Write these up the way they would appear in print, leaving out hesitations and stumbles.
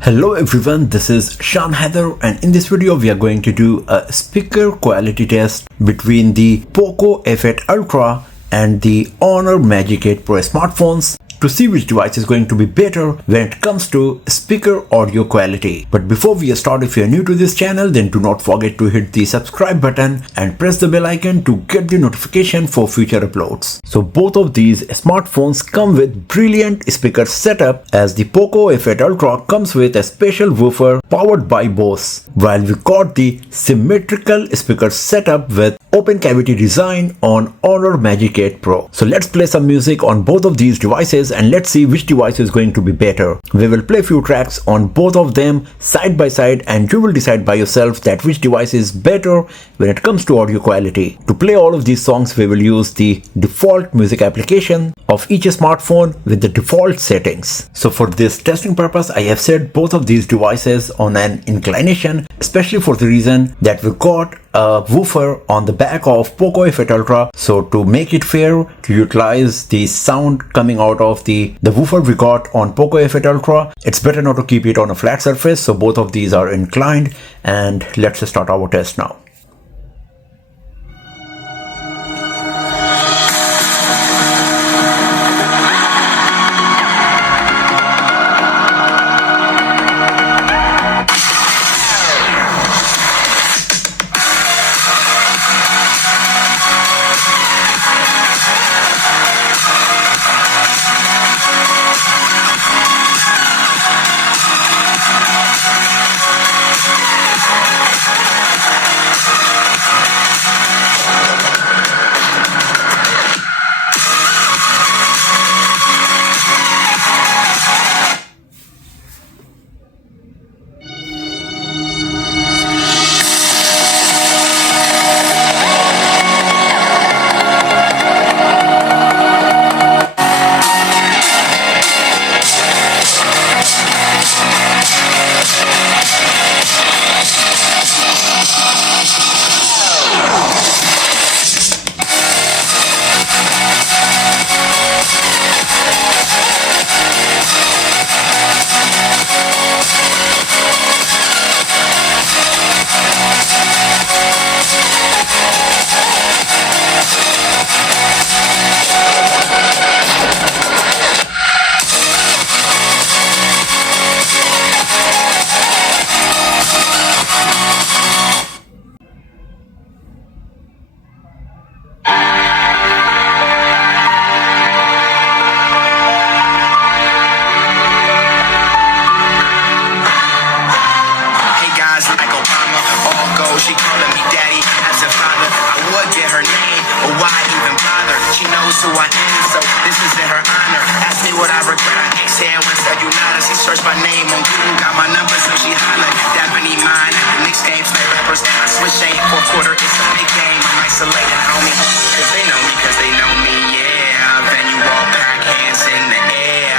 Hello everyone, this is Shan Heather, and in this video we are going to do a speaker quality test between the Poco F8 Ultra and the Honor Magic 8 Pro smartphones to see which device is going to be better when it comes to speaker audio quality. But before we start, if you are new to this channel, then do not forget to hit the subscribe button and press the bell icon to get the notification for future uploads. So both of these smartphones come with brilliant speaker setup, as the Poco F8 Ultra comes with a special woofer powered by Bose, while we got the symmetrical speaker setup with open cavity design on Honor Magic 8 Pro. So let's play some music on both of these devices and let's see which device is going to be better. We will play few tracks on both of them side by side and you will decide by yourself that which device is better when it comes to audio quality. To play all of these songs, we will use the default music application of each smartphone with the default settings. So for this testing purpose, I have set both of these devices on an inclination, especially for the reason that we got a woofer on the back of Poco F8 Ultra. So to make it fair, to utilize the sound coming out of the woofer we got on Poco F8 Ultra, it's better not to keep it on a flat surface. So both of these are inclined, and let's start our test now. She calling me daddy as a father. I would get her name, but why even bother? She knows who I am, so this is in her honor. Ask me what I regret, I exhale and said you not. She searched my name on Google, got my number, so she hollered. That money mine, the Knicks game, play rappers, and I switch ain't for quarter. It's a big game, I'm isolated, homie. Cause they know me, yeah. Then you all pack hands in the air.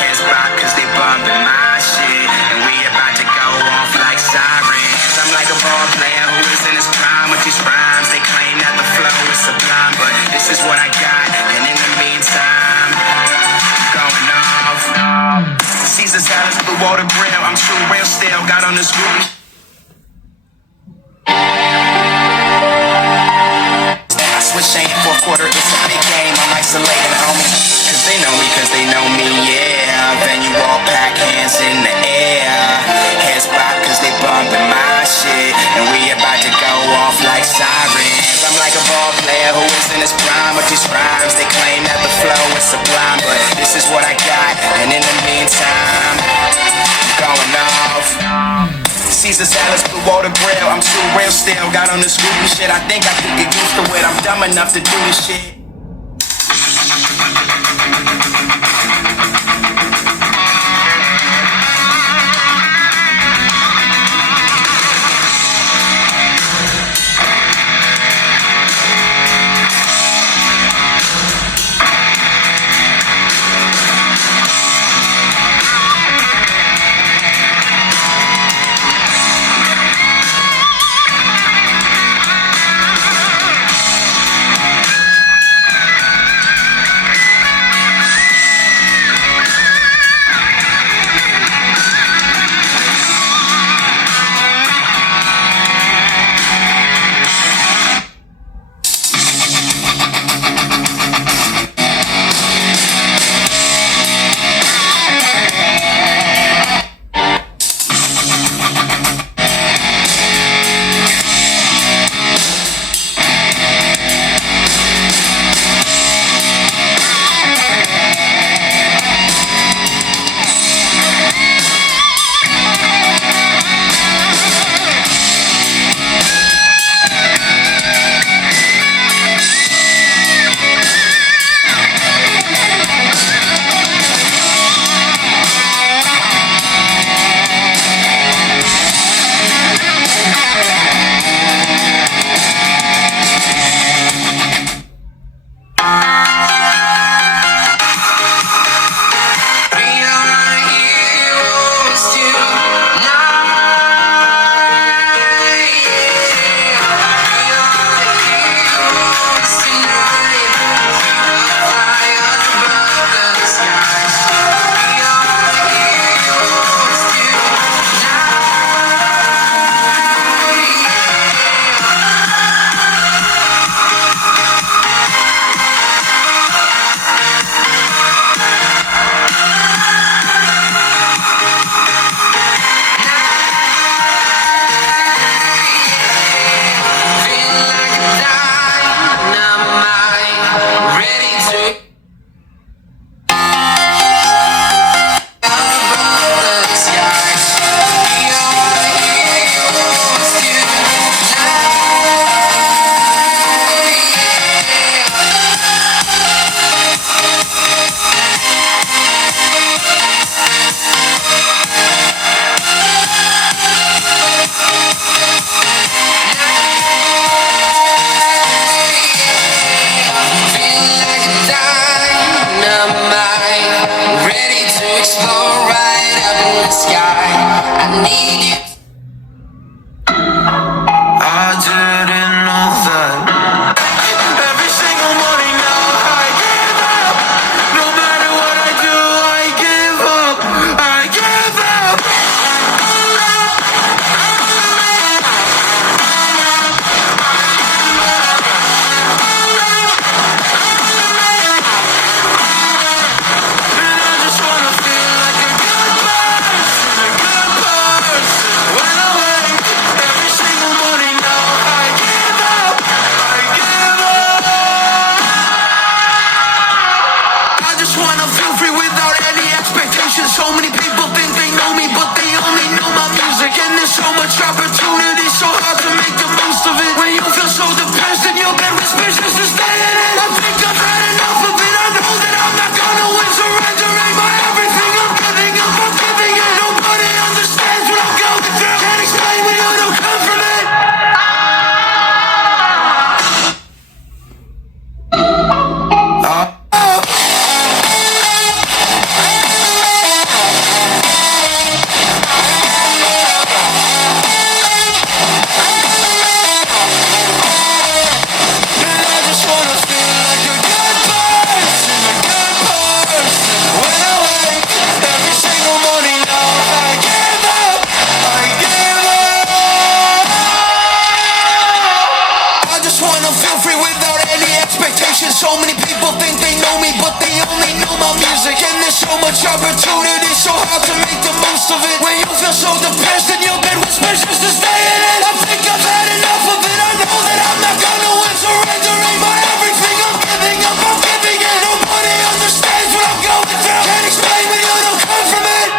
Hands back cause they bumping my shit. And we about to go off like sirens. I'm like a ball player who is in his prime with these rhymes. They claim that the flow is sublime, but this is what I got. And in the meantime, going off. Caesar salads, blue water grill. I'm true real still. Got on this groovy. I switch ain't for a quarter. It's a big game. I'm isolated, homie. Cause they know me, yeah. Then you all pack hands in the air. Hands back cause they bumping my shit. And we about to go off like sirens. I'm like a ball player who is in his prime with these rhymes. They claim that the flow is sublime, but this is what I got. And in the meantime, going off. Caesar salads, blue water grill. I'm too real still. Got on this groovy shit. I think I could get used to it. I'm dumb enough to do this shit. my music. And there's so much opportunity, so hard to make the most of it. When you feel so depressed and your bed whispers just to stay in it. I think I've had enough of it. I know that I'm not gonna win. Surrendering my everything, I'm giving up, I'm giving it. Nobody understands what I'm going through. Can't explain when you don't come from it.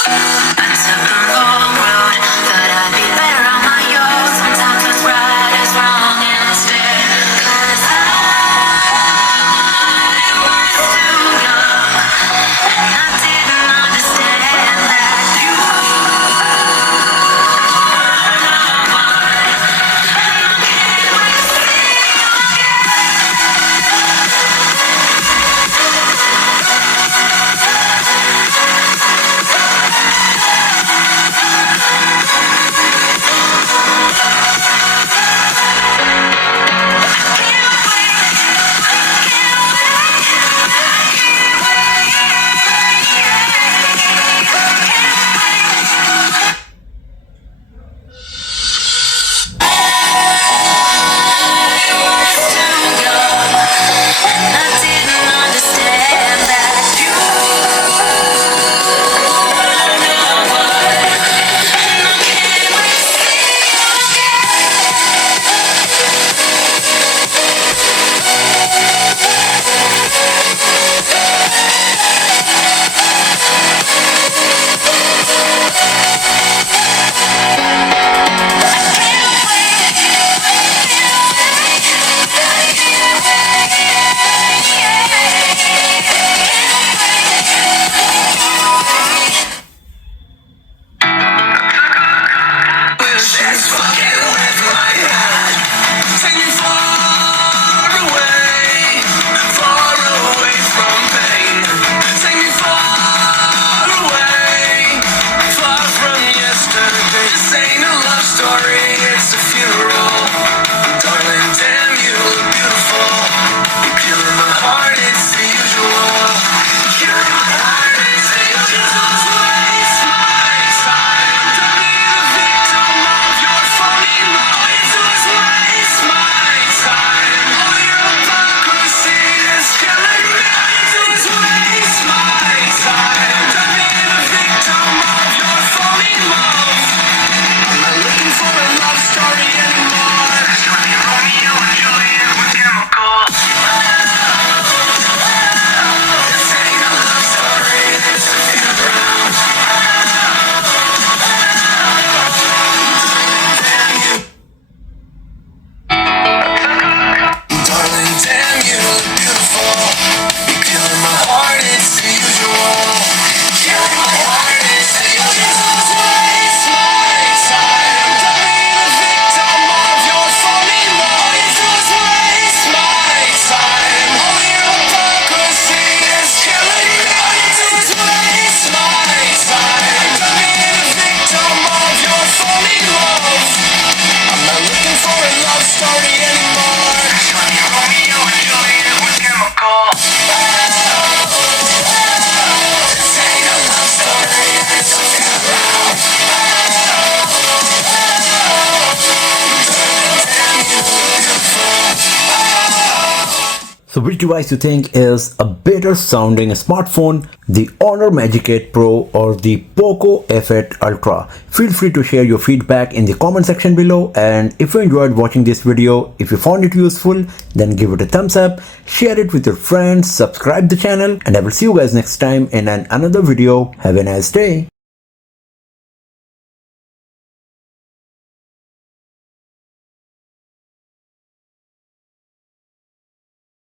I took a long road, thought I'd be better on my own. Sometimes what's right is wrong instead. 'Cause I was too young, and I didn't understand that you So which device you think is a better sounding smartphone, the Honor Magic 8 Pro or the Poco F8 Ultra? Feel free to share your feedback in the comment section below, and if you enjoyed watching this video, if you found it useful, then give it a thumbs up, share it with your friends, subscribe the channel, and I will see you guys next time in another video. Have a nice day.